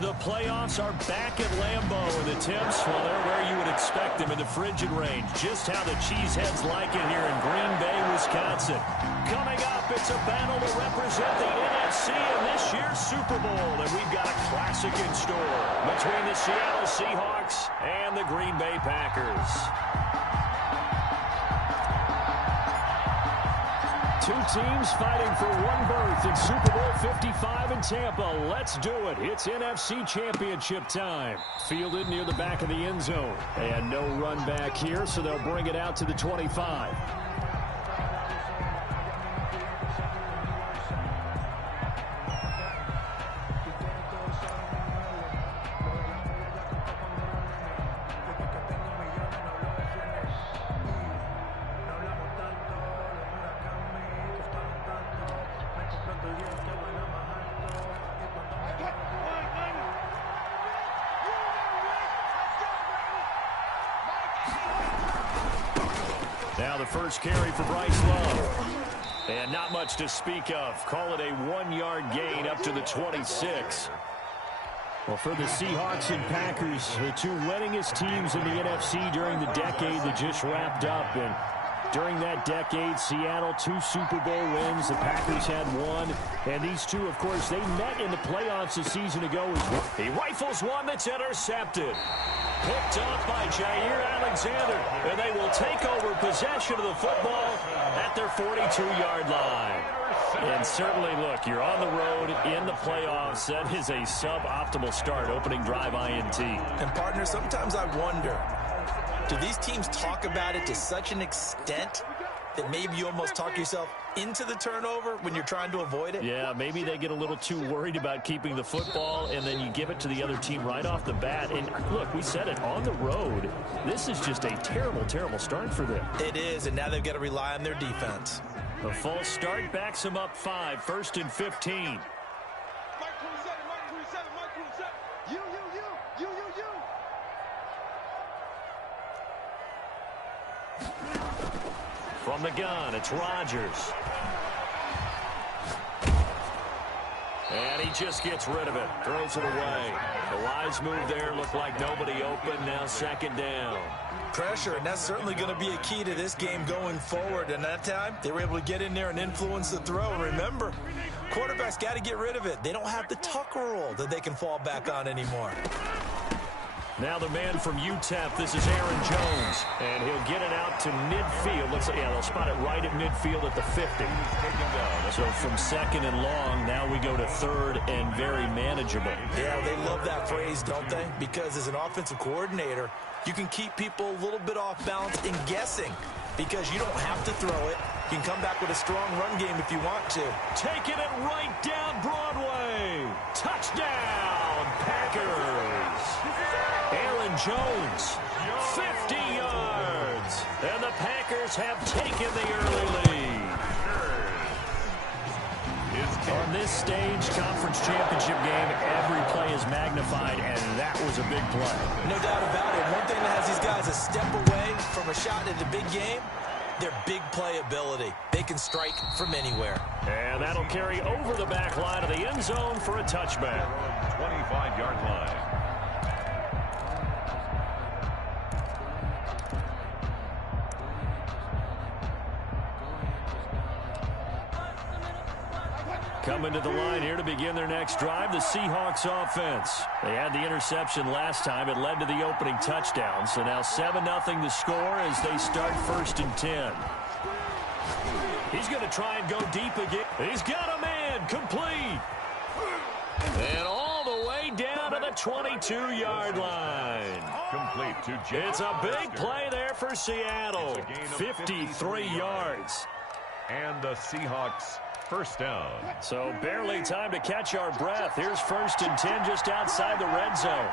The playoffs are back at Lambeau, and the temps, well, they're where you would expect them in the frigid range. Just how the Cheeseheads like it here in Green Bay, Wisconsin. Coming up, it's a battle to represent the NFC in this year's Super Bowl, and we've got a classic in store between the Seattle Seahawks and the Green Bay Packers. Two teams fighting for one berth in Super Bowl 55 in Tampa. Let's do it. It's NFC Championship time. Fielded near the back of the end zone. And no run back here, so they'll bring it out to the 25. Now the first carry for Bryce Love. And not much to speak of. Call it a 1-yard gain up to the 26. Well, for the Seahawks and Packers, the two winningest teams in the NFC during the decade that just wrapped up. And during that decade, Seattle, 2 Super Bowl wins. The Packers had 1. And these two, of course, they met in the playoffs a season ago as well. He rifles one that's intercepted. Picked off by Jair Alexander. And they will take over possession of the football at their 42-yard line. And certainly, look, you're on the road in the playoffs. That is a suboptimal start, opening drive INT. And, partner, sometimes I wonder, do these teams talk about it to such an extent that maybe you almost talk yourself into the turnover when you're trying to avoid it? Yeah, maybe they get a little too worried about keeping the football, and then you give it to the other team right off the bat. And, look, we said it, on the road, this is just a terrible, terrible start for them. It is, and now they've got to rely on their defense. A false start backs them up 5, 1st and 15. From the gun, it's Rodgers. And he just gets rid of it. Throws it away. The wise move there. Looked like nobody open. Now 2nd down. Pressure, and that's certainly going to be a key to this game going forward. And that time, they were able to get in there and influence the throw. And remember, quarterbacks got to get rid of it. They don't have the Tucker rule that they can fall back on anymore. Now the man from UTEP, this is Aaron Jones. And he'll get it out to midfield. Looks like, yeah, they'll spot it right at midfield at the 50. So from 2nd and long, now we go to 3rd and very manageable. Yeah, they love that phrase, don't they? Because as an offensive coordinator, you can keep people a little bit off balance and guessing because you don't have to throw it. You can come back with a strong run game if you want to. Taking it right down Broadway. Touchdown, Packers. Aaron Jones, 50 yards. And the Packers have taken the early lead. On this stage, conference championship game, every play is magnified, and that was a big play. No doubt about it. One thing that has these guys a step away from a shot at the big game, their big play ability. They can strike from anywhere. And that'll carry over the back line of the end zone for a touchback. 25-yard line. Coming to the line here to begin their next drive, the Seahawks offense. They had the interception last time. It led to the opening touchdown. So now 7-0 the score as they start 1st and 10. He's going to try and go deep again. He's got a man complete. And all the way down to the 22-yard line. Complete to Jacob. It's a big play there for Seattle. 53 yards. And the Seahawks 1st down. So barely time to catch our breath. Here's 1st and 10 just outside the red zone.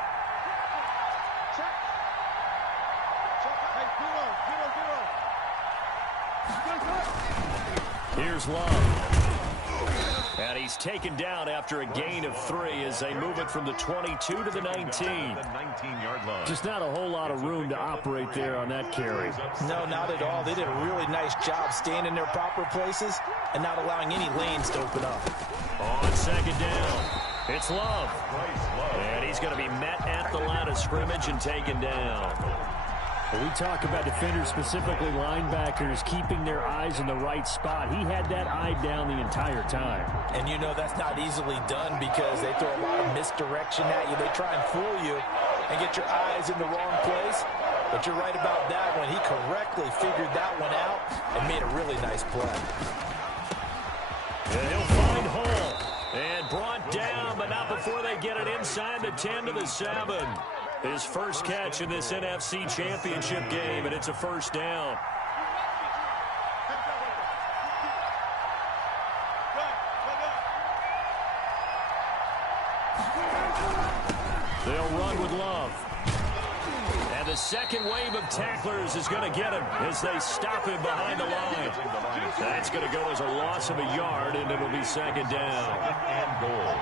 Here's Love. And he's taken down after a gain of 3 as they move it from the 22 to the 19. The 19-yard line. Just not a whole lot of room to operate there on that carry. No, not at all. They did a really nice job staying in their proper places and not allowing any lanes to open up. On 2nd down. It's Love. And he's going to be met at the line of scrimmage and taken down. When we talk about defenders, specifically linebackers, keeping their eyes in the right spot. He had that eye down the entire time. And you know that's not easily done because they throw a lot of misdirection at you. They try and fool you and get your eyes in the wrong place. But you're right about that one. He correctly figured that one out and made a really nice play. And he'll find Hall. And brought down, but not before they get it inside the 10 to the 7. His first catch in this NFC Championship game, and it's a first down. They'll run with Love. And the second wave of tacklers is going to get him as they stop him behind the line. That's going to go as a loss of a yard, and it'll be second down. And goal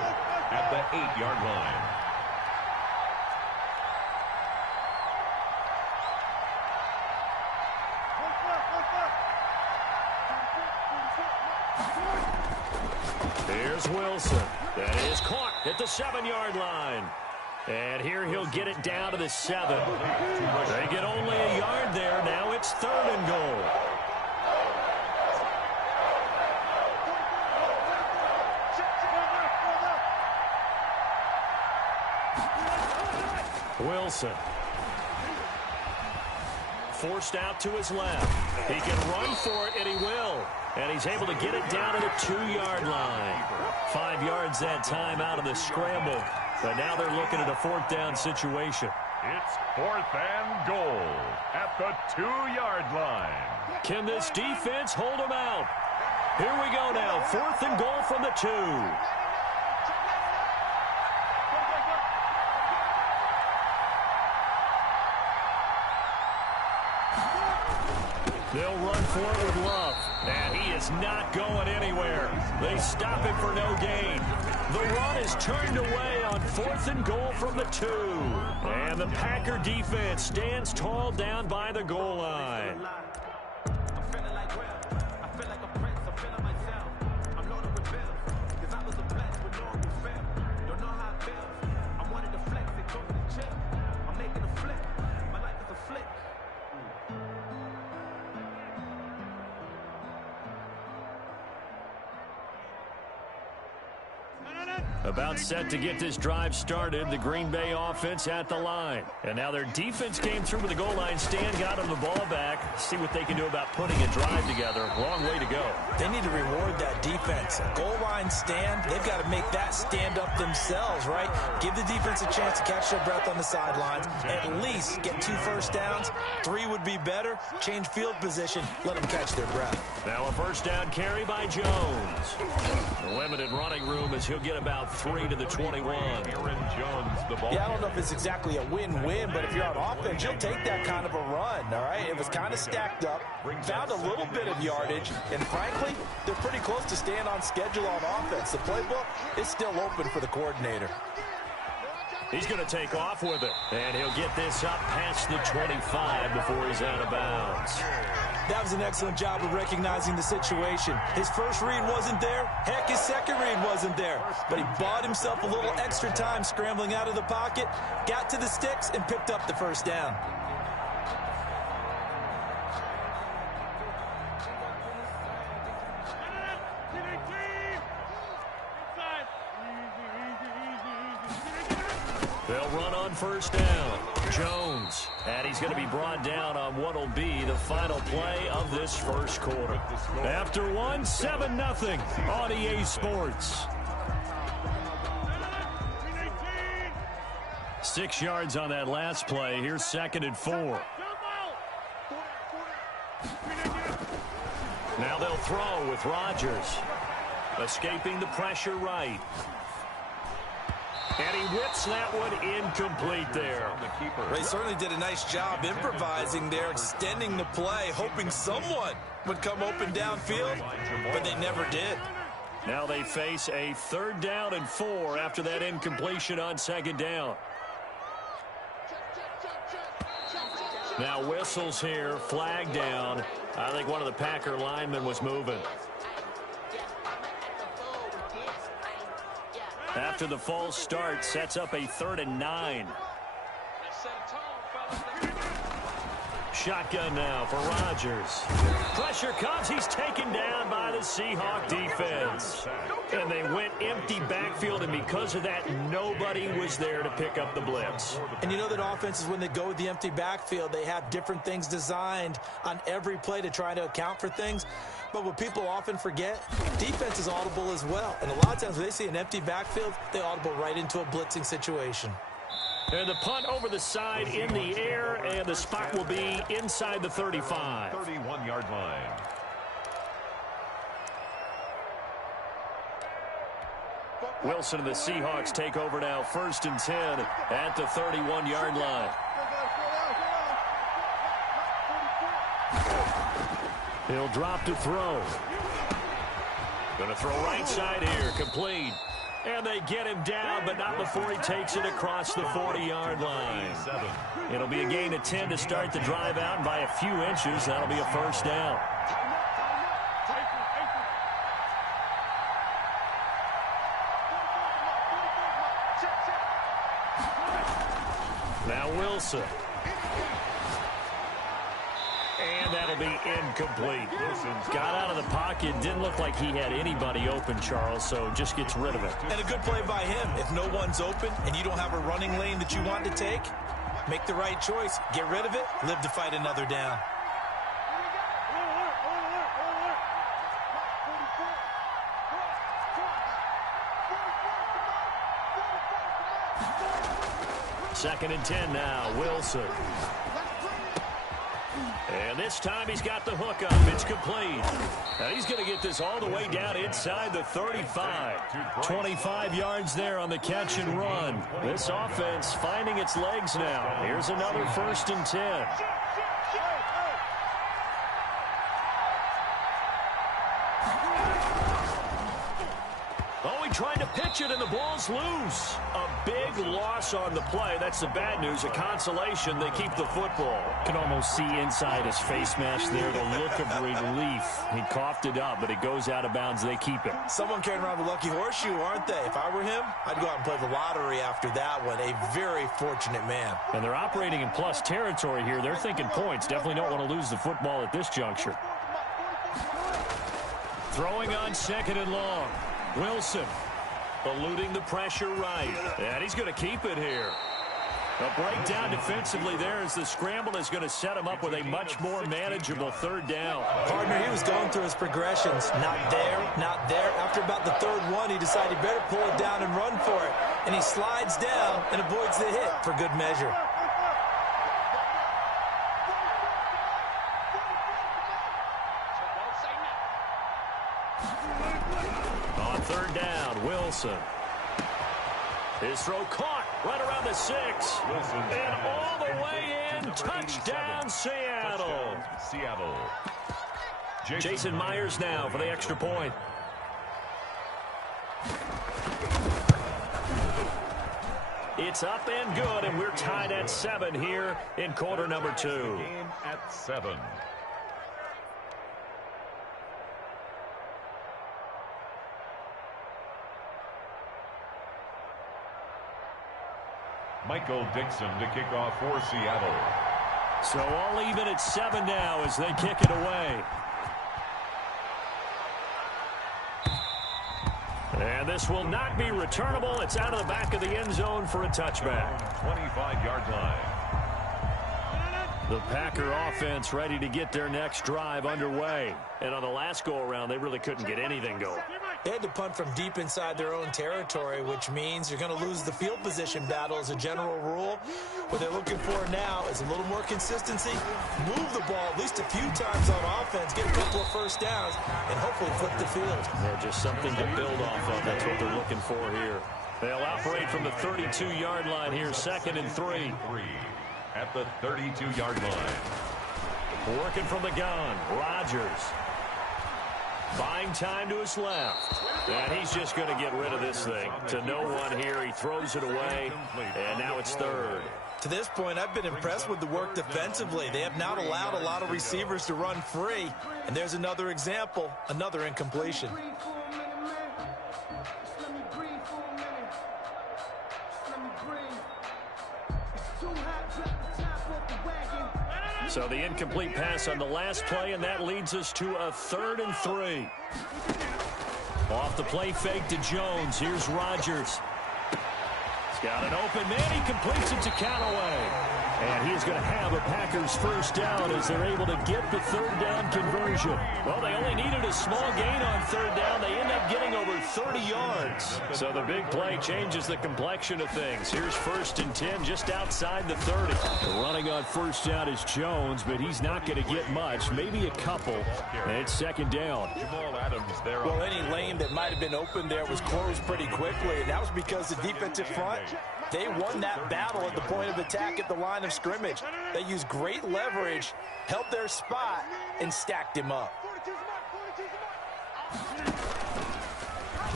at the 8-yard line. Here's Wilson. That is caught at the 7-yard line. And here he'll get it down to the 7. They get only a yard there. Now it's 3rd and goal. Wilson. Forced out to his left. He can run for it, and he will. And he's able to get it down to the 2-yard line. 5 yards that time out of the scramble. But now they're looking at a 4th down situation. It's 4th and goal at the 2-yard line. Can this defense hold them out? Here we go now. 4th and goal from the 2. They'll run for it with Love. And he is not going anywhere. They stop him for no gain. The run is turned away on 4th and goal from the 2. And the Packer defense stands tall down by the goal line. About set to get this drive started, the Green Bay offense at the line. And now their defense came through with the goal line stand, got them the ball back. See what they can do about putting a drive together. Long way to go. They need to reward that defense. A goal line stand, they've got to make that stand up themselves, right? Give the defense a chance to catch their breath on the sidelines. At least get 2 first downs. 3 would be better. Change field position. Let them catch their breath. Now a first down carry by Jones. The limited running room as he'll get about 3 to the 21. Aaron Jones, the ball. Yeah, I don't know if it's exactly a win-win, but if you're on offense, you'll take that kind of a run, all right? It was kind of stacked up, found a little bit of yardage, and frankly, they're pretty close to staying on schedule on offense. The playbook is still open for the coordinator. He's going to take off with it, and he'll get this up past the 25 before he's out of bounds. That was an excellent job of recognizing the situation. His first read wasn't there. Heck, his second read wasn't there. But he bought himself a little extra time scrambling out of the pocket, got to the sticks, and picked up the first down. They'll run on first down. Jones. And he's going to be brought down on what will be the final play of this first quarter. After 7-0 on EA Sports. 6 yards on that last play. Here's 2nd and 4. Now they'll throw with Rodgers. Escaping the pressure right. And he whips that one incomplete there. They certainly did a nice job improvising there, extending the play, hoping someone would come open downfield, but they never did. Now they face a 3rd down and 4 after that incompletion on 2nd down. Now whistles here, flag down. I think one of the Packer linemen was moving. After the false start, sets up a 3rd and 9. Shotgun now for Rodgers. Pressure comes. He's taken down by the Seahawks defense. And they went empty backfield, and because of that, nobody was there to pick up the blitz. And you know that offenses, when they go with the empty backfield, they have different things designed on every play to try to account for things. But what people often forget, defense is audible as well. And a lot of times when they see an empty backfield, they audible right into a blitzing situation. And the punt over the side in the air, and the spot will be inside the 35. 31-yard line. Wilson and the Seahawks take over now, 1st and 10 at the 31-yard line. He'll drop to throw. Going to throw right side here, complete. And they get him down, but not before he takes it across the 40-yard line. It'll be a gain of 10 to start the drive out, and by a few inches, that'll be a 1st down. Now Wilson. And that'll be incomplete. Got out of the pocket. Didn't look like he had anybody open, Charles, so just gets rid of it. And a good play by him. If no one's open and you don't have a running lane that you want to take, make the right choice. Get rid of it. Live to fight another down. Second and 10 now. Wilson. And this time he's got the hook up. It's complete. Now he's going to get this all the way down inside the 35. 25 yards there on the catch and run. This offense finding its legs now. Here's another 1st and 10. Oh, he tried to pitch it, and the ball's loose. A big loss on the play. That's the bad news. A consolation, they keep the football. Can almost see inside his face mask there the look of relief. He coughed it up, but it goes out of bounds. They keep it. Someone carrying around the lucky horseshoe, aren't they? If I were him, I'd go out and play the lottery after that one. A very fortunate man. And they're operating in plus territory here. They're thinking points. Definitely don't want to lose the football at this juncture. Throwing on 2nd and long. Wilson eluding the pressure right. And he's going to keep it here. A breakdown defensively there as the scramble is going to set him up with a much more manageable 3rd down. Partner, he was going through his progressions. Not there, not there. After about the 3rd one, he decided he better pull it down and run for it. And he slides down and avoids the hit for good measure. On 3rd down, Wilson. His throw caught right around the 6. And all the way in. Touchdown, Seattle. Seattle. Jason Myers now for the extra point. It's up and good, and we're tied at 7 here in quarter number 2. Game at 7. Michael Dixon to kick off for Seattle. So all even at 7 now as they kick it away. And this will not be returnable. It's out of the back of the end zone for a touchback. 25-yard line. The Packer offense ready to get their next drive underway. And on the last go-around, they really couldn't get anything going. They had to punt from deep inside their own territory, which means you're going to lose the field position battle as a general rule. What they're looking for now is a little more consistency, move the ball at least a few times on offense, get a couple of 1st downs, and hopefully flip the field. Yeah, just something to build off of. That's what they're looking for here. They'll operate from the 32-yard line here, 2nd and 3. At the 32-yard line. Working from the gun, Rodgers. Buying time to his left. And he's just going to get rid of this thing. To no one here. He throws it away. And now it's 3rd. To this point, I've been impressed with the work defensively. They have not allowed a lot of receivers to run free. And there's another example, another incompletion. So the incomplete pass on the last play, and that leads us to a 3rd and 3. Off the play fake to Jones. Here's Rodgers. He's got an open man. He completes it to Callaway. And he's going to have a Packers first down as they're able to get the 3rd down conversion. Well, they only needed a small gain on 3rd down. They end up getting over 30 yards. So the big play changes the complexion of things. Here's 1st and 10 just outside the 30. The running on first down is Jones, but he's not going to get much, maybe a couple. And it's 2nd down. Well, any lane that might have been open there was closed pretty quickly, and that was because the defensive front, they won that battle at the point of attack at the line of scrimmage. They used great leverage, held their spot, and stacked him up.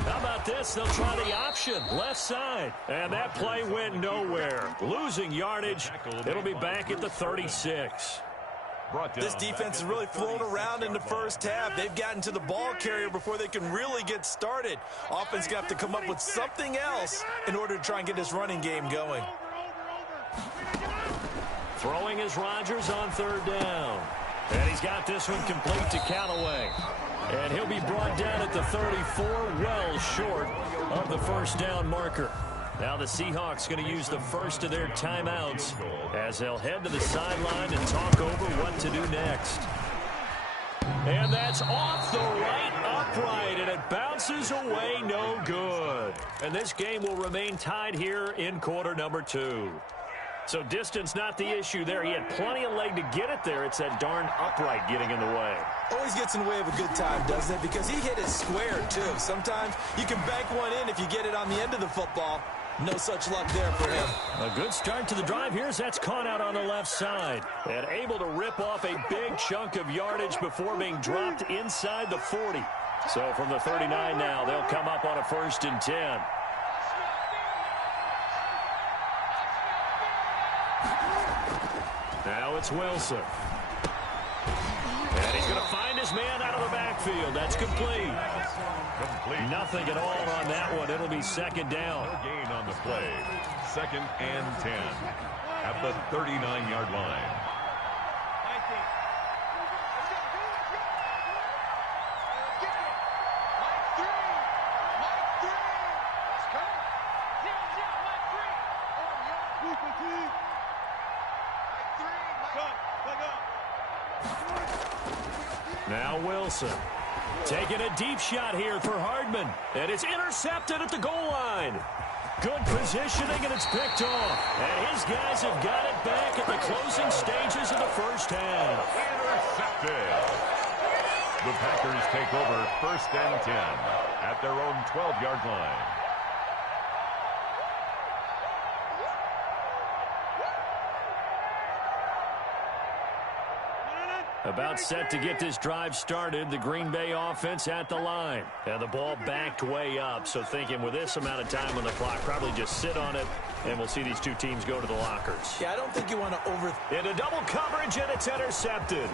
How about this? They'll try the option, left side. And that play went nowhere. Losing yardage. It'll be back at the 36. This defense has really flown around in the first half. They've gotten to the ball carrier before they can really get started. Offense got to come up with something else in order to try and get this running game going. Throwing is Rodgers on 3rd down. And he's got this one complete to Callaway. And he'll be brought down at the 34, well short of the first down marker. Now the Seahawks going to use the first of their timeouts as they'll head to the sideline and talk over what to do next. And that's off the right upright, and it bounces away no good. And this game will remain tied here in quarter number 2. So distance not the issue there. He had plenty of leg to get it there. It's that darn upright getting in the way. Always gets in the way of a good time, doesn't it? Because he hit it square, too. Sometimes you can bank one in if you get it on the end of the football. No such luck there for him. A good start to the drive here as that's caught out on the left side. And able to rip off a big chunk of yardage before being dropped inside the 40. So from the 39 now, they'll come up on a 1st and 10. Now it's Wilson. And he's going to find his man out of the backfield. That's complete. Nothing at all on that one. It'll be 2nd down. No gain on the play. 2nd and 10 at the 39-yard line. Now Wilson taking a deep shot here for Hardman. And it's intercepted at the goal line. Good positioning, and it's picked off. And his guys have got it back at the closing stages of the first half. Intercepted. The Packers take over 1st and 10 at their own 12-yard line. About set to get this drive started, the Green Bay offense at the line. And the ball backed way up, so thinking with this amount of time on the clock, probably just sit on it, and we'll see these two teams go to the lockers. Yeah, I don't think you want to Into double coverage, and it's intercepted.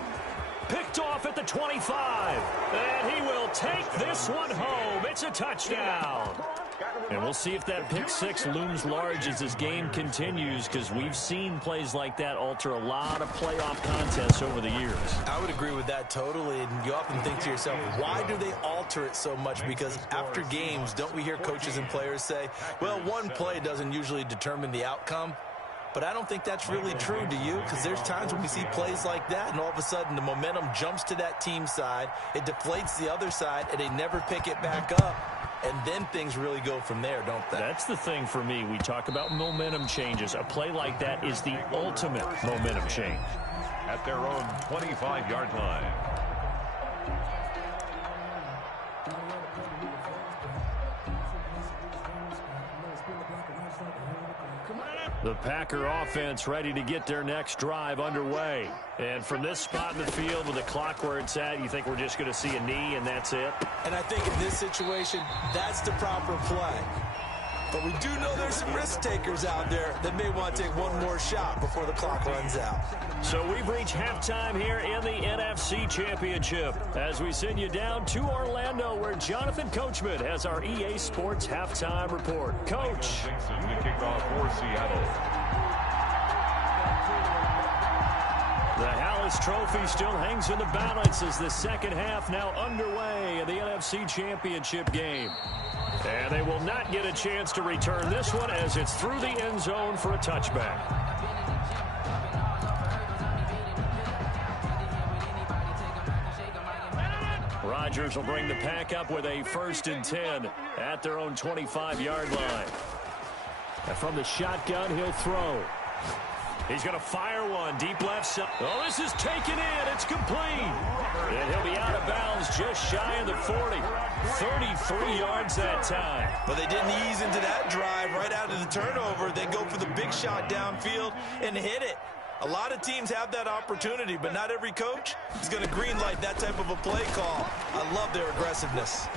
Picked off at the 25. And he will take this one home. It's a touchdown. And we'll see if that pick six looms large as this game continues, because we've seen plays like that alter a lot of playoff contests over the years. I would agree with that totally, and you often think to yourself, why do they alter it so much? Because after games, don't we hear coaches and players say, well, one play doesn't usually determine the outcome? But I don't think that's really true, do you? Because there's times when we see plays like that, and all of a sudden the momentum jumps to that team side, it deflates the other side, and they never pick it back up. And then things really go from there, don't they? That's the thing for me. We talk about momentum changes. A play like that is the ultimate momentum change. At their own 25-yard line. The Packer offense ready to get their next drive underway. And from this spot in the field with the clock where it's at, you think we're just going to see a knee and that's it? And I think in this situation, that's the proper play. But we do know there's some risk takers out there that may want to take one more shot before the clock runs out. So we've reached halftime here in the NFC Championship as we send you down to Orlando, where Jonathan Coachman has our EA Sports halftime report. Coach. Dixon to kick off for Seattle. The Hallis Trophy still hangs in the balance as the second half now underway in the NFC Championship game. And they will not get a chance to return this one as it's through the end zone for a touchback. Rodgers will bring the pack up with a 1st and 10 at their own 25-yard line. And from the shotgun, he'll throw. He's going to fire one deep left side. Oh, this is taken in. It's complete. And he'll be out of bounds just shy of the 40. 33 yards that time. But they didn't ease into that drive right out of the turnover. They go for the big shot downfield and hit it. A lot of teams have that opportunity, but not every coach is going to greenlight that type of a play call. I love their aggressiveness.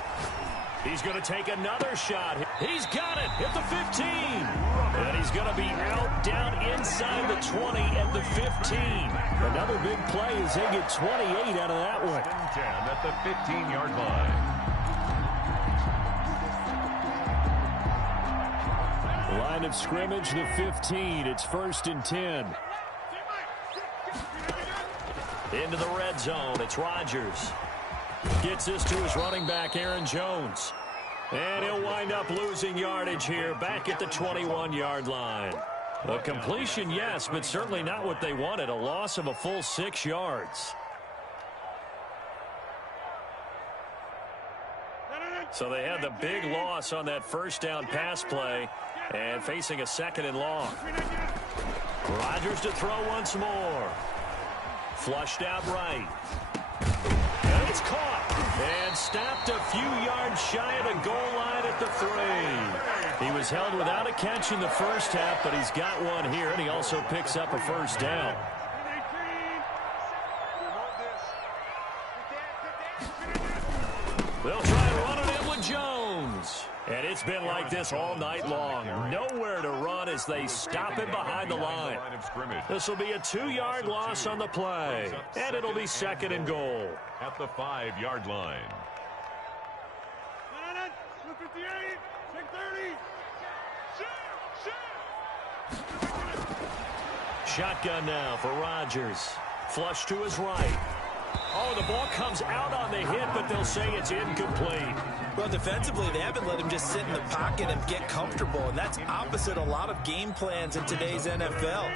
He's going to take another shot. He's got it at the 15. And he's going to be out down inside the 20 at the 15. Another big play as they get 28 out of that one. 10 at the 15-yard line. Line of scrimmage, the 15. It's 1st and 10. Into the red zone. It's Rodgers. Gets this to his running back, Aaron Jones. And he'll wind up losing yardage here back at the 21-yard line. A completion, yes, but certainly not what they wanted. A loss of a full 6 yards. So they had the big loss on that 1st down pass play and facing a 2nd and long. Rodgers to throw once more. Flushed out right. And it's caught and stopped a few yards shy of the goal line at the 3. He was held without a catch in the first half, but he's got one here, and he also picks up a 1st down. They'll try and run it in with Jones. And it's been like this all night long. Nowhere to run as they stop him behind the line. This will be a 2-yard loss on the play. And it'll be 2nd and goal. At the 5-yard line. Shotgun now for Rodgers. Flush to his right. Oh, the ball comes out on the hit, but they'll say it's incomplete. Well, defensively, they haven't let him just sit in the pocket and get comfortable, and that's opposite a lot of game plans in today's NFL.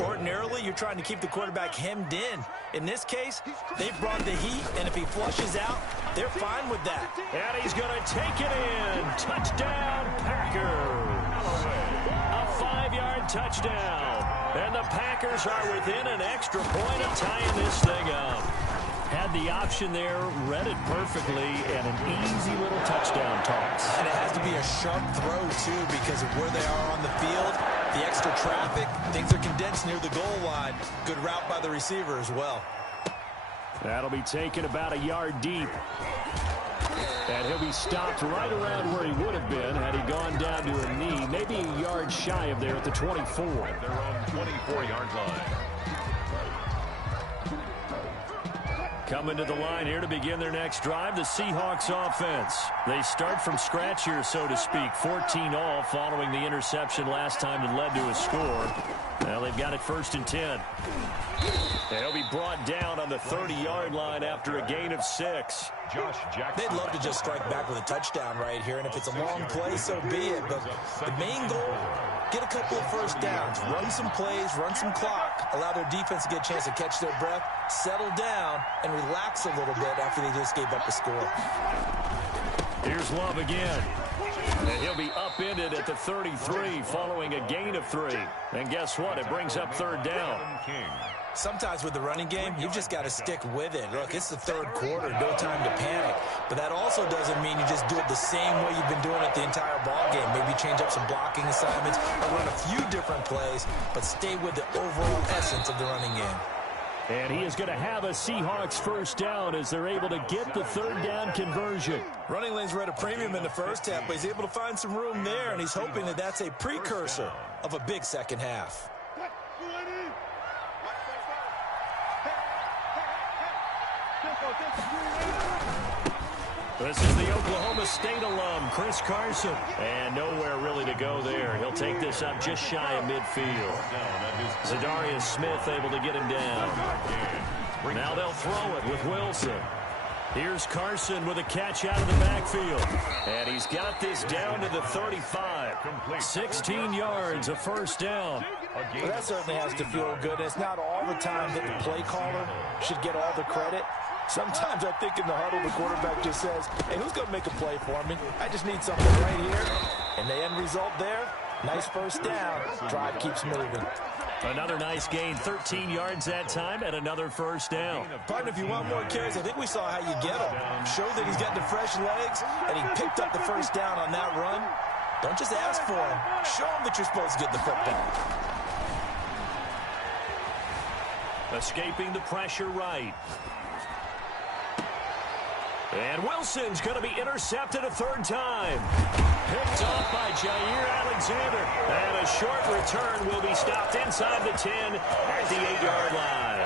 Ordinarily, you're trying to keep the quarterback hemmed in. In this case, they've brought the heat, and if he flushes out, they're fine with that. And he's going to take it in. Touchdown, Packers. A 5-yard touchdown. And the Packers are within an extra point of tying this thing up. Had the option there, read it perfectly, and an easy little touchdown toss. And it has to be a sharp throw, too, because of where they are on the field, the extra traffic, things are condensed near the goal line. Good route by the receiver as well. That'll be taken about a yard deep. And he'll be stopped right around where he would have been had he gone down to a knee, maybe a yard shy of there at the 24. At their own 24-yard line. Coming to the line here to begin their next drive, the Seahawks offense. They start from scratch here, so to speak. 14 all following the interception last time that led to a score. Now they've got it 1st and 10. They'll be brought down on the 30-yard line after a gain of 6. Josh Jackson. They'd love to just strike back with a touchdown right here, and if it's a long play, so be it. But the main goal, get a couple of 1st downs, run some plays, run some clock, allow their defense to get a chance to catch their breath, settle down, and relax a little bit after they just gave up a score. Here's Love again. And he'll be upended at the 33 following a gain of 3. And guess what? It brings up 3rd down. Sometimes with the running game, you've just got to stick with it. Look, it's the 3rd quarter, no time to panic. But that also doesn't mean you just do it the same way you've been doing it the entire ball game. Maybe change up some blocking assignments or run a few different plays, but stay with the overall essence of the running game. And he is going to have a Seahawks first down as they're able to get the third down conversion. Running lanes were at a premium in the first half, but he's able to find some room there, and he's hoping that that's a precursor of a big second half. This is the Oklahoma State alum, Chris Carson. And nowhere really to go there. He'll take this up just shy of midfield. Zadarius Smith able to get him down. Now they'll throw it with Wilson. Here's Carson with a catch out of the backfield. And he's got this down to the 35. 16 yards, a first down. Well, that certainly has to feel good. It's not all the time that the play caller should get all the credit. Sometimes I think in the huddle, the quarterback just says, hey, who's going to make a play for me? I just need something right here. And the end result there, nice first down. Drive keeps moving. Another nice gain, 13 yards that time, and another first down. Partner, if you want more carries, I think we saw how you get him. Show that he's got the fresh legs, and he picked up the first down on that run. Don't just ask for him. Show him that you're supposed to get the football. Escaping the pressure right. And Wilson's going to be intercepted a third time. Picked off by Jair Alexander. And a short return will be stopped inside the 10 at the 8-yard line.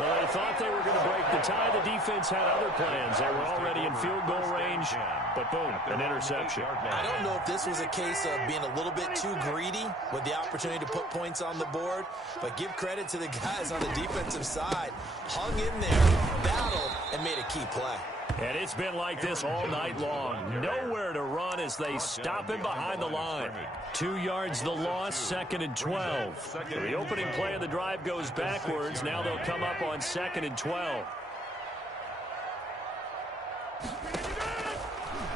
Well, they thought they were going to break the tie. The defense had other plans. They were already in field goal range. But boom, an interception. I don't know if this was a case of being a little bit too greedy with the opportunity to put points on the board. But give credit to the guys on the defensive side. Hung in there, battled, and made a key play. And it's been like this all night long. Nowhere to run as they stop him behind the line. 2 yards the loss, 2nd and 12. The opening play of the drive goes backwards. Now they'll come up on 2nd and 12.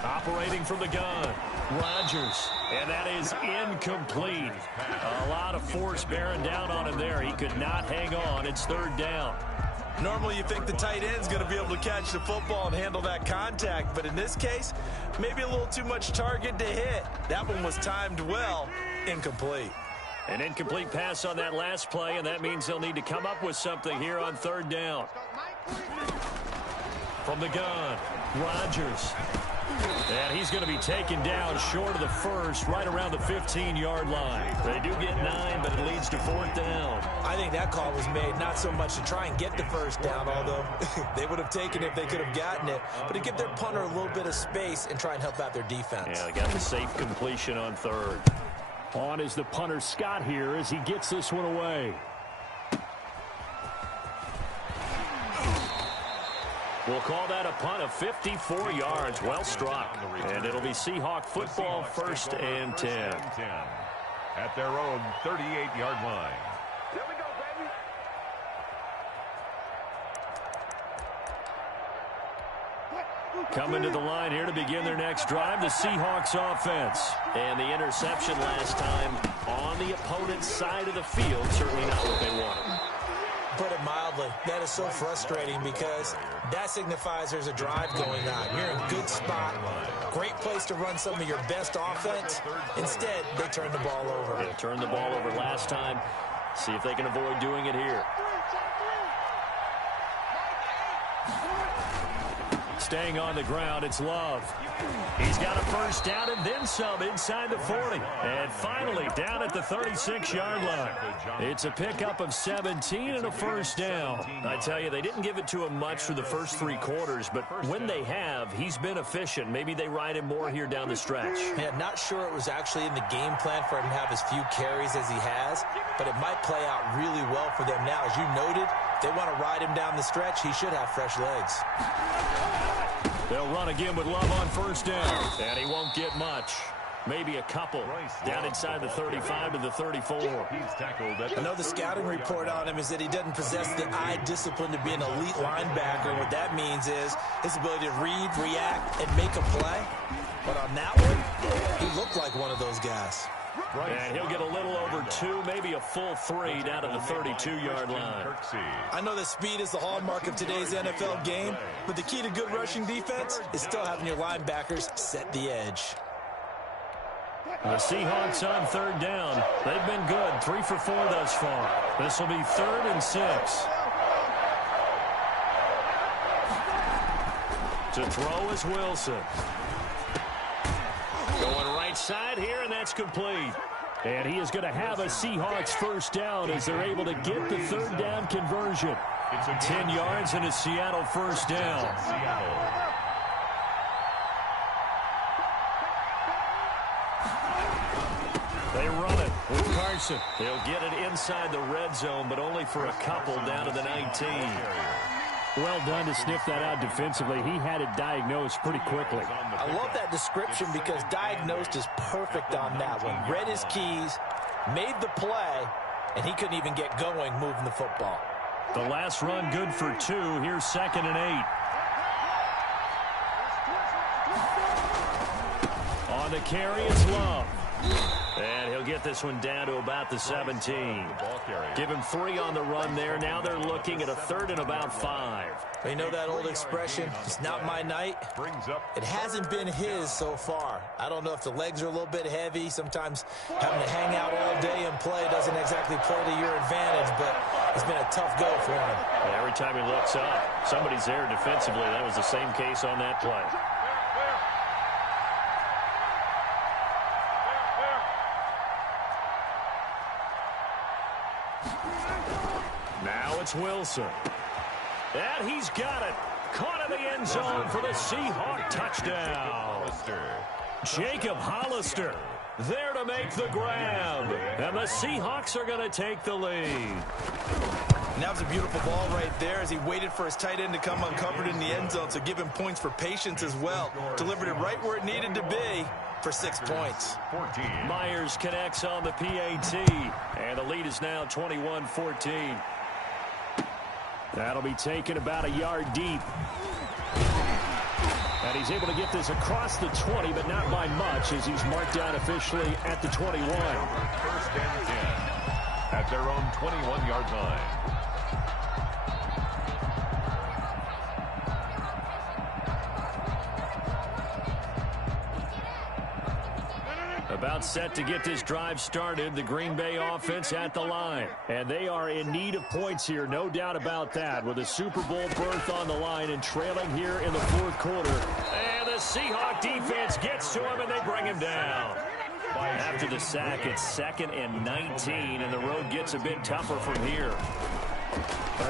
Operating from the gun, Rodgers. And that is incomplete. A lot of force bearing down on him there. He could not hang on. It's third down. Normally you think the tight end's going to be able to catch the football and handle that contact, but in this case, maybe a little too much target to hit. That one was timed well, incomplete. An incomplete pass on that last play, and that means they'll need to come up with something here on third down. From the gun, Rodgers. And he's going to be taken down short of the first, right around the 15-yard line. They do get 9, but it leads to 4th down. I think that call was made not so much to try and get the first down, although they would have taken it if they could have gotten it, but to give their punter a little bit of space and try and help out their defense. Yeah, they got the safe completion on third. On is the punter Scott here as he gets this one away. We'll call that a punt of 54 yards. Well struck. And it'll be Seahawk football, 1st and 10. At their own 38-yard line. Here we go, baby. Coming to the line here to begin their next drive, the Seahawks offense. And the interception last time on the opponent's side of the field. Certainly not what they wanted. Put it mildly, that is so frustrating because that signifies there's a drive going on. You're in a good spot, great place to run some of your best offense. Instead, they turn the ball over. They turned the ball over last time. See if they can avoid doing it here. Staying on the ground, it's Love. He's got a first down and then some inside the 40. And finally down at the 36-yard line. It's a pickup of 17 and a first down. I tell you, they didn't give it to him much for the first 3 quarters, but when they have, he's been efficient. Maybe they ride him more here down the stretch. Yeah, not sure it was actually in the game plan for him to have as few carries as he has, but it might play out really well for them now. As you noted, if they want to ride him down the stretch, he should have fresh legs. They'll run again with Love on first down, and he won't get much. Maybe a couple down inside the 35 to the 34. He's tackled at I know the scouting report on him is that he doesn't possess the eye discipline to be an elite linebacker. What that means is his ability to read, react, and make a play. But on that one, he looked like one of those guys. And he'll get a little over 2, maybe a full 3 down to the 32-yard line. I know that speed is the hallmark of today's NFL game, but the key to good rushing defense is still having your linebackers set the edge. The Seahawks on third down. They've been good, 3 for 4 thus far. This will be 3rd and 6. To throw is Wilson. Going right side here, and that's complete. And he is going to have a Seahawks first down as they're able to get the third down conversion. 10 yards and a Seattle first down. They run it with Carson. They'll get it inside the red zone, but only for a couple down to the 19. Well done to sniff that out defensively. He had it diagnosed pretty quickly. I love that description because diagnosed is perfect on that one. Read his keys, made the play, and he couldn't even get going moving the football. The last run good for 2. Here's 2nd and 8. On the carry, it's Love. And he'll get this one down to about the 17. Give him 3 on the run there. Now they're looking at a 3rd and about 5. You know that old expression, it's not my night? It hasn't been his so far. I don't know if the legs are a little bit heavy. Sometimes having to hang out all day and play doesn't exactly play to your advantage, but it's been a tough go for him. Yeah, every time he looks up, somebody's there defensively. That was the same case on that play. Now it's Wilson. And he's got it. Caught in the end zone for the Seahawk touchdown. Jacob Hollister there to make the grab. And the Seahawks are going to take the lead. And that was a beautiful ball right there as he waited for his tight end to come uncovered in the end zone, so give him points for patience as well. Delivered it right where it needed to be for 6 points. 14. Myers connects on the PAT, and the lead is now 21-14. That'll be taken about a yard deep. And he's able to get this across the 20, but not by much as he's marked down officially at the 21. 1st and 10 at their own 21-yard line. About set to get this drive started, the Green Bay offense at the line. And they are in need of points here, no doubt about that, with a Super Bowl berth on the line and trailing here in the 4th quarter. And the Seahawk defense gets to him, and they bring him down. After the sack, it's 2nd and 19, and the road gets a bit tougher from here.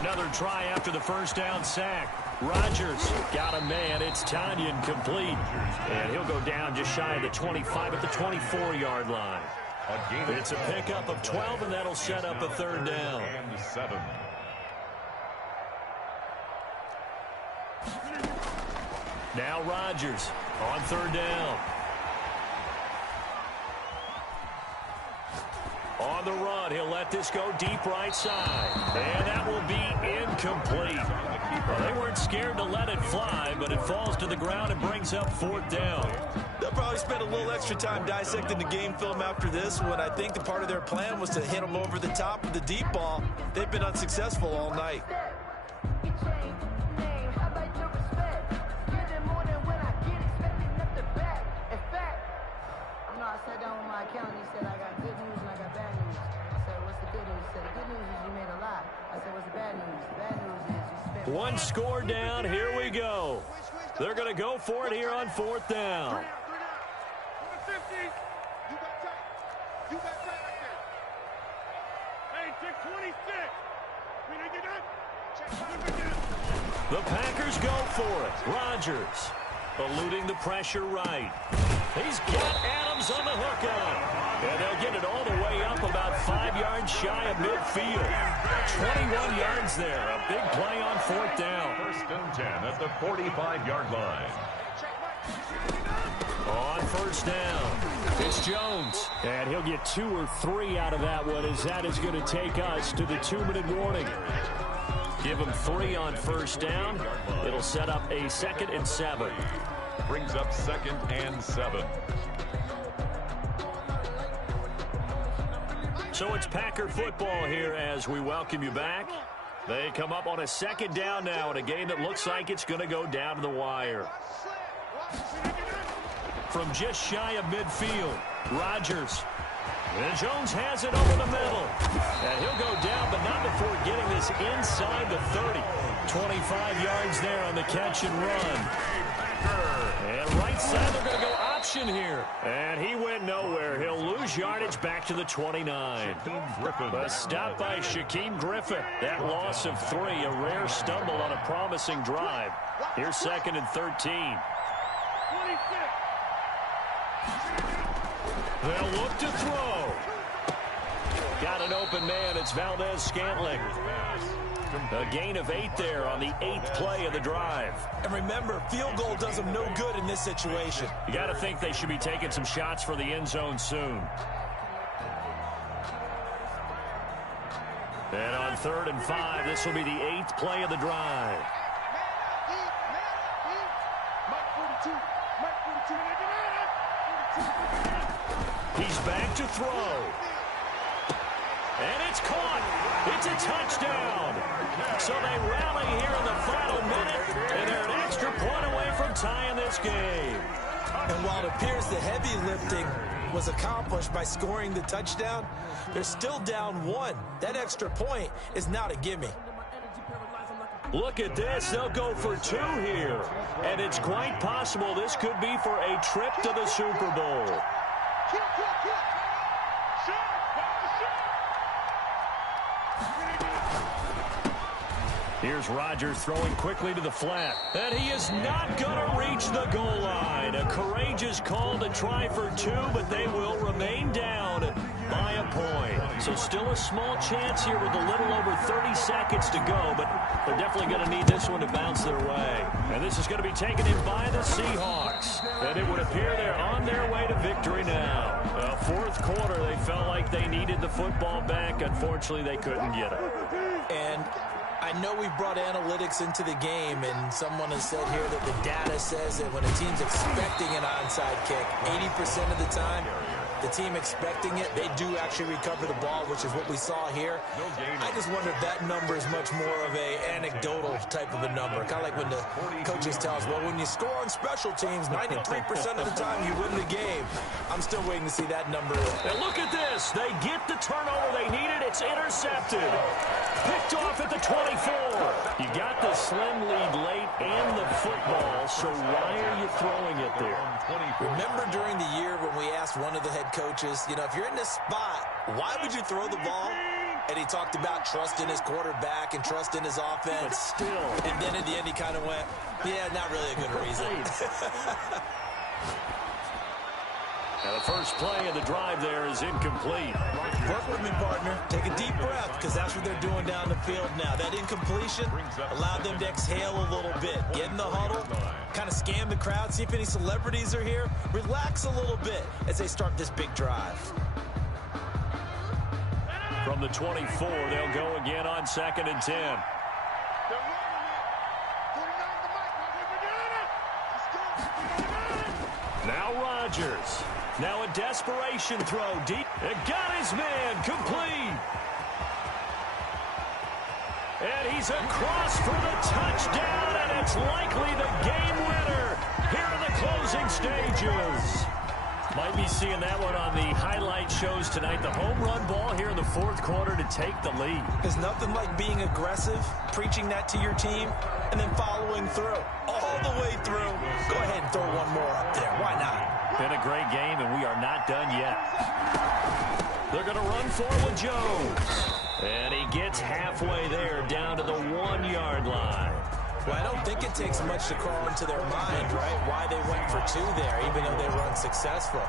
Another try after the first down sack. Rodgers got a man. It's Tanyan complete. And he'll go down just shy of the 25 at the 24-yard line. It's a pickup of 12, and that'll set up a 3rd down. And 7. Now Rodgers on 3rd down. On the run, he'll let this go deep right side. And that will be incomplete. Well, they weren't scared to let it fly, but it falls to the ground and brings up 4th down. They'll probably spend a little extra time dissecting the game film after this one. I think the part of their plan was to hit them over the top with the deep ball. They've been unsuccessful all night. I sat down with my accountant. He said, I got good news and I got bad news. I said, what's the good news? He said, the good news is you made a lot. I said, what's the bad news? The bad news is you spent 1 score down. Here we go. They're going to go for it here on 4th down. The Packers go for it. Rodgers eluding the pressure right. He's got Adams on the hookup. And they'll get it all the way up about 5 yards shy of midfield. 21 yards there. A big play on 4th down. 1st and 10 at the 45-yard line. On 1st down, it's Jones. And he'll get 2 or 3 out of that one as that is going to take us to the 2-minute warning. Give him 3 on 1st down. It'll set up a 2nd and 7. Brings up 2nd and 7. So it's Packer football here as we welcome you back. They come up on a 2nd down now in a game that looks like it's going to go down to the wire. From just shy of midfield, Rodgers And Jones has it over the middle. And he'll go down, but not before getting this inside the 30. 25 yards there on the catch and run. And right side, they're going to go option here. And he went nowhere. He'll lose yardage back to the 29. A stop by Shaquem Griffin. That loss of 3, a rare stumble on a promising drive. Here's 2nd and 13. They'll look to throw. Got an open man. It's Valdez-Scantling. A gain of 8 there on the 8th play of the drive. And remember, field goal does them no good in this situation. You got to think they should be taking some shots for the end zone soon. And on 3rd and 5, this will be the 8th play of the drive. He's back to throw. And it's caught. It's a touchdown. So they rally here in the final minute, and they're an extra point away from tying this game. And while it appears the heavy lifting was accomplished by scoring the touchdown, they're still down 1. That extra point is not a gimme. Look at this. They'll go for 2 here. And it's quite possible this could be for a trip to the Super Bowl. Here's Rodgers throwing quickly to the flat. And he is not going to reach the goal line. A courageous call to try for 2, but they will remain down by a point. So still a small chance here with a little over 30 seconds to go, but they're definitely going to need this one to bounce their way. And this is going to be taken in by the Seahawks. And it would appear they're on their way to victory now. 4th quarter, they felt like they needed the football back. Unfortunately, they couldn't get it. And I know we brought analytics into the game, and someone has said here that the data says that when a team's expecting an onside kick, 80% of the time, the team expecting it, they do actually recover the ball, which is what we saw here. I just wonder if that number is much more of a anecdotal type of a number. Kind of like when the coaches tell us, well, when you score on special teams, 93% of the time you win the game. I'm still waiting to see that number. And look at this. They get the turnover they needed. It's intercepted. Picked off at the 24. You got the slim lead late and the football, so why are you throwing it there? Remember during the year when we asked one of the head coaches, you know, if you're in this spot, why would you throw the ball? And he talked about trust in his quarterback and trust in his offense. But still. And then at the end he kind of went, yeah, not really a good reason. Now the first play of the drive there is incomplete. Work with me, partner. Take a deep breath, because that's what they're doing down the field now. That incompletion allowed them to exhale a little bit. Get in the huddle, kind of scan the crowd, see if any celebrities are here. Relax a little bit as they start this big drive. From the 24, they'll go again on 2nd and 10. Now Rodgers. Now a desperation throw deep. It got his man complete. And he's across for the touchdown, and it's likely the game winner here in the closing stages. Might be seeing that one on the highlight shows tonight. The home run ball here in the 4th quarter to take the lead. There's nothing like being aggressive, preaching that to your team, and then following through. All the way through. Go ahead and throw one more up there. Why not? Been a great game, and we are not done yet. They're going to run for it with Jones. And he gets halfway there, down to the 1-yard line. Well, I don't think it takes much to crawl into their mind, right, why they went for 2 there, even though they were unsuccessful.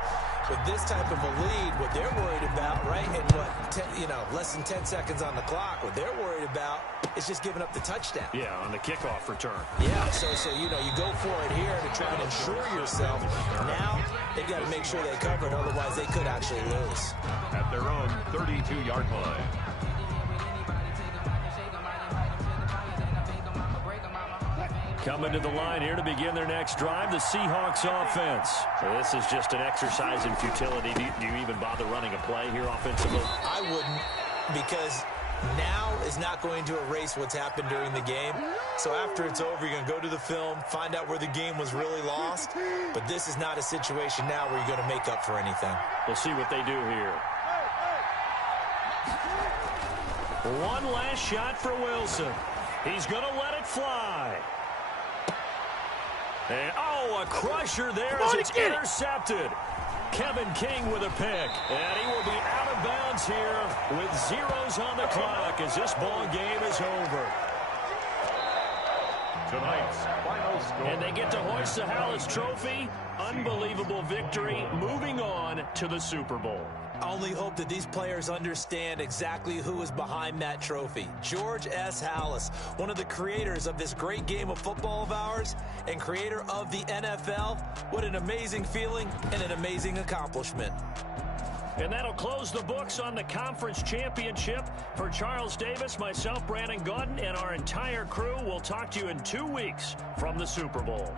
With this type of a lead, what they're worried about, right, and less than 10 seconds on the clock, what they're worried about is just giving up the touchdown. Yeah, on the kickoff return. Yeah, so you go for it here to try and ensure yourself. Now, they've got to make sure they cover it, otherwise they could actually lose. At their own 32-yard line. Coming to the line here to begin their next drive, the Seahawks offense. So this is just an exercise in futility. Do you even bother running a play here offensively? I wouldn't, because now is not going to erase what's happened during the game. So after it's over, you're going to go to the film, find out where the game was really lost. But this is not a situation now where you're going to make up for anything. We'll see what they do here. One last shot for Wilson. He's going to let it fly. And, oh, a crusher there as it's intercepted. Kevin King with a pick. And he will be out of bounds here with zeros on the clock as this ball game is over. Tonight's final score. And they get to hoist the Hallis Trophy. Unbelievable victory. Moving on to the Super Bowl. I only hope that these players understand exactly who is behind that trophy. George S. Hallis, one of the creators of this great game of football of ours and creator of the NFL. What an amazing feeling and an amazing accomplishment. And that'll close the books on the conference championship. For Charles Davis, myself, Brandon Gaudin, and our entire crew, we'll talk to you in 2 weeks from the Super Bowl.